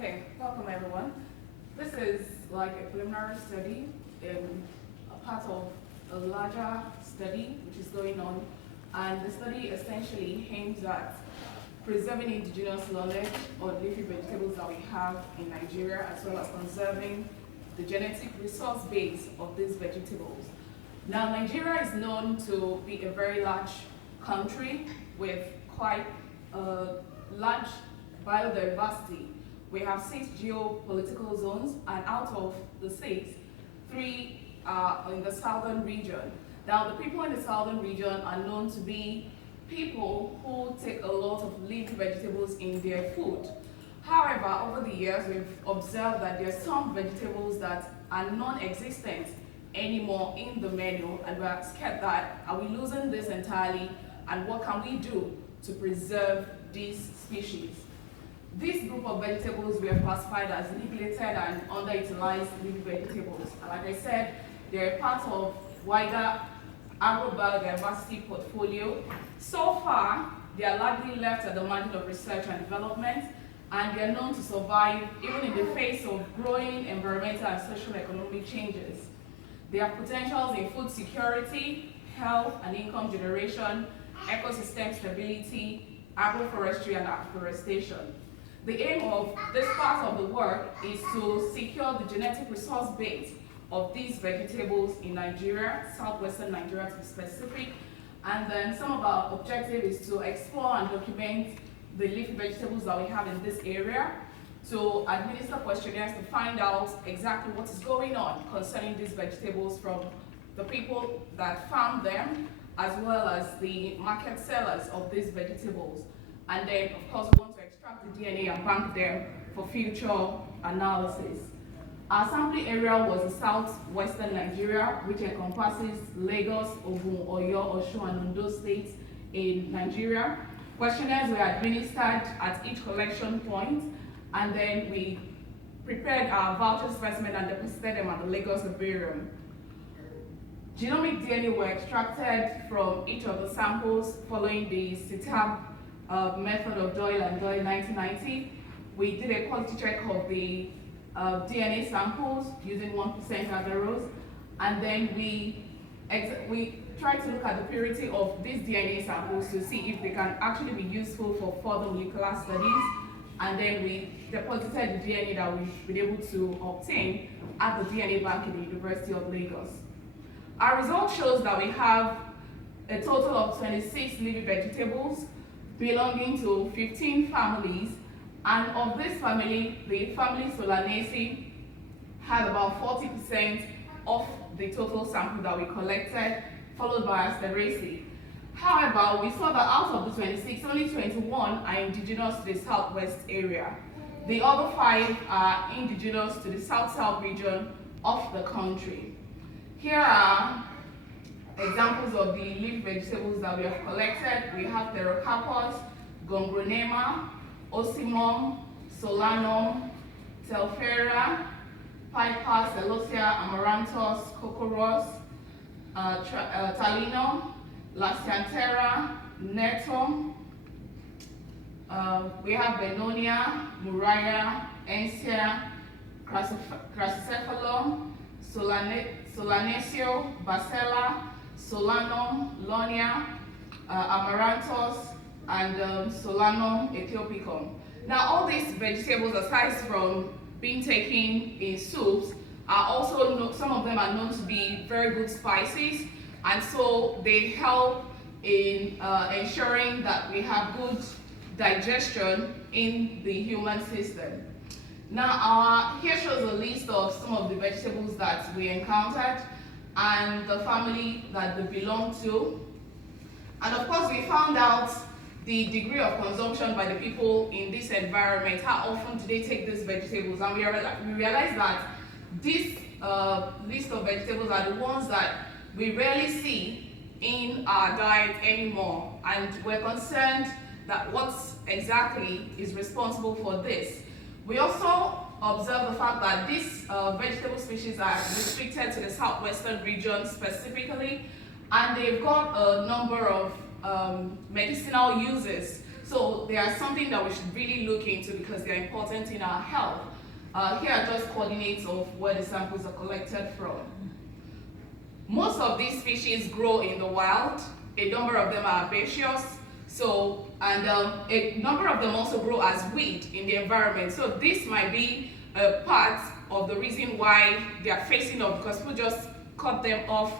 Okay, welcome everyone. This is like a preliminary study in a part of a larger study which is going on, and the study essentially aims at preserving indigenous knowledge on leafy vegetables that we have in Nigeria, as well as conserving the genetic resource base of these vegetables. Now, Nigeria is known to be a very large country with quite a large biodiversity. We have 6 geopolitical zones, and out of the 6, 3 are in the southern region. Now, the people in the southern region are known to be people who take a lot of leafy vegetables in their food. However, over the years, we've observed that there are some vegetables that are non-existent anymore in the menu, and we're scared that are we losing this entirely, and what can we do to preserve these species? This group of vegetables we have classified as neglected and underutilized leafy vegetables. Like I said, they're part of wider agrobiodiversity portfolio. So far, they are largely left at the margin of research and development, and they are known to survive even in the face of growing environmental and social economic changes. They have potentials in food security, health and income generation, ecosystem stability, agroforestry and afforestation. The aim of this part of the work is to secure the genetic resource base of these vegetables in Nigeria, southwestern Nigeria to be specific, and then some of our objective is to explore and document the leafy vegetables that we have in this area, to administer questionnaires to find out exactly what is going on concerning these vegetables from the people that farm them, as well as the market sellers of these vegetables. And then, of course, we want to extract the DNA and bank them for future analysis. Our sampling area was the southwestern Nigeria, which encompasses Lagos, Ogun, Oyo, Osun, and Ondo states in Nigeria. Questionnaires were administered at each collection point, and then we prepared our voucher specimen and deposited them at the Lagos herbarium. Genomic DNA were extracted from each of the samples following the CTAB method of Doyle and Doyle 1990. We did a quality check of the DNA samples using 1% agarose, and then we tried to look at the purity of these DNA samples to see if they can actually be useful for further molecular studies, and then we deposited the DNA that we've been able to obtain at the DNA bank in the University of Lagos. Our result shows that we have a total of 26 leafy vegetables belonging to 15 families, and of this family, the family Solanaceae had about 40% of the total sample that we collected, followed by Asteraceae. However, we saw that out of the 26, only 21 are indigenous to the southwest area. The other 5 are indigenous to the south-south region of the country. Here are examples of the leaf vegetables that we have collected. We have Therocarpus, Gongronema, Osimum, Solanum, Telfera, Piper, Celosia, Amaranthus, Cocorus, Talinum, Lasianthera, Netum. We have Benonia, Muraya, Ensia, Crassicephalum, Solanaceo, Bacella, Solanum, Lonia, Amaranthus, and Solanum ethiopium. Now, all these vegetables, aside from being taken in soups, are also some of them are known to be very good spices, and so they help in ensuring that we have good digestion in the human system. Now, here shows a list of some of the vegetables that we encountered and the family that they belong to. And of course, we found out the degree of consumption by the people in this environment. How often do they take these vegetables? And we realized that this list of vegetables are the ones that we rarely see in our diet anymore. And we're concerned that what exactly is responsible for this. We also observe the fact that these vegetable species are restricted to the southwestern region specifically, and they've got a number of medicinal uses. So they are something that we should really look into because they're important in our health. Here are just coordinates of where the samples are collected from. Most of these species grow in the wild. A number of them are herbaceous. And a number of them also grow as weed in the environment. So this might be a part of the reason why they are facing off, because people just cut them off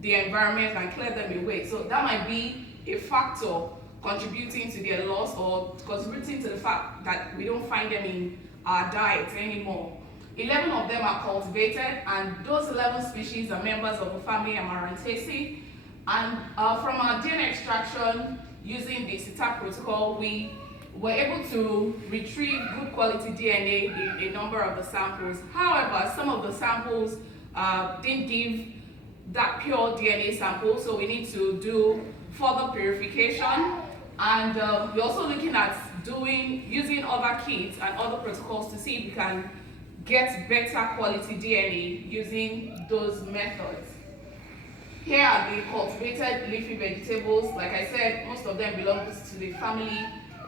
the environment and clear them away. So that might be a factor contributing to their loss or contributing to the fact that we don't find them in our diets anymore. 11 of them are cultivated, and those 11 species are members of the family Amarantaceae. And from our DNA extraction using the CETA protocol, we were able to retrieve good quality DNA in a number of the samples. However, some of the samples didn't give that pure DNA sample, so we need to do further purification. And we're also looking at using other kits and other protocols to see if we can get better quality DNA using those methods. Here are the cultivated leafy vegetables. Like I said, most of them belong to the family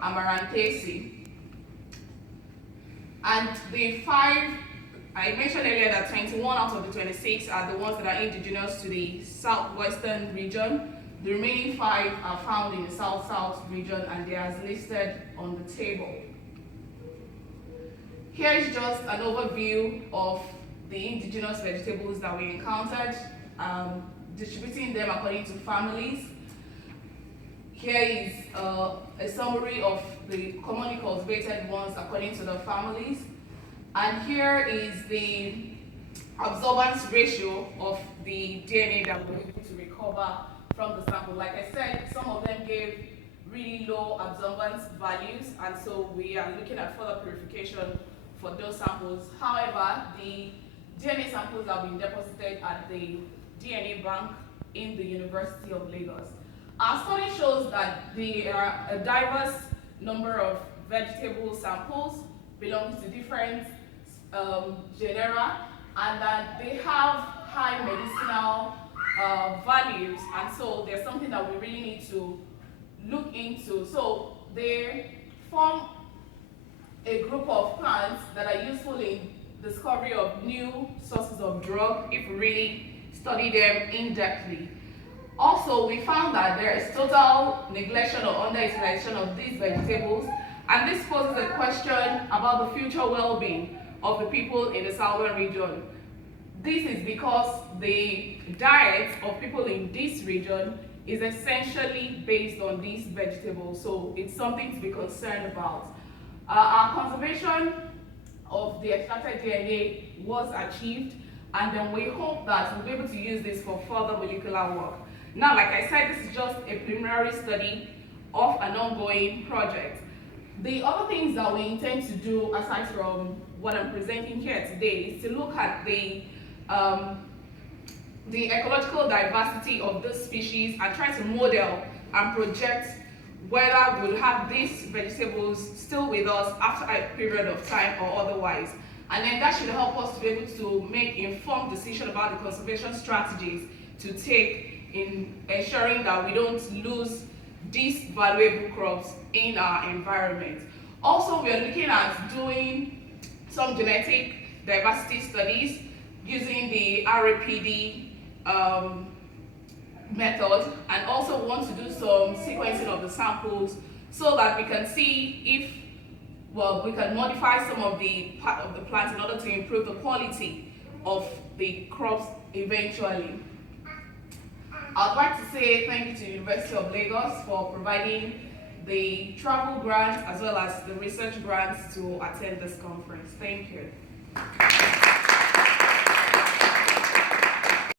Amarantaceae. And the 5, I mentioned earlier that 21 out of the 26 are the ones that are indigenous to the southwestern region. The remaining 5 are found in the south-south region, and they are as listed on the table. Here is just an overview of the indigenous vegetables that we encountered, distributing them according to families. Here is a summary of the commonly cultivated ones according to the families. And here is the absorbance ratio of the DNA that we were able to recover from the sample. Like I said, some of them gave really low absorbance values, and so we are looking at further purification for those samples. However, the DNA samples have been deposited at the DNA bank in the University of Lagos. Our study shows that there are a diverse number of vegetable samples belonging to different genera, and that they have high medicinal values, and so there's something that we really need to look into. So they form a group of plants that are useful in discovery of new sources of drug if we really study them in-depthly. Also, we found that there is total neglection or underutilization of these vegetables, and this poses a question about the future well-being of the people in the southern region. This is because the diet of people in this region is essentially based on these vegetables, so it's something to be concerned about. Our conservation of the extracted DNA was achieved, and then we hope that we'll be able to use this for further molecular work. Now, like I said, this is just a preliminary study of an ongoing project. The other things that we intend to do, aside from what I'm presenting here today, is to look at the ecological diversity of this species and try to model and project whether we'll have these vegetables still with us after a period of time or otherwise. And then that should help us to be able to make informed decisions about the conservation strategies to take in ensuring that we don't lose these valuable crops in our environment. Also, we are looking at doing some genetic diversity studies using the RAPD method, and also want to do some sequencing of the samples so that we can see if, we can modify some of the part of the plants in order to improve the quality of the crops eventually. I'd like to say thank you to the University of Lagos for providing the travel grant as well as the research grants to attend this conference. Thank you.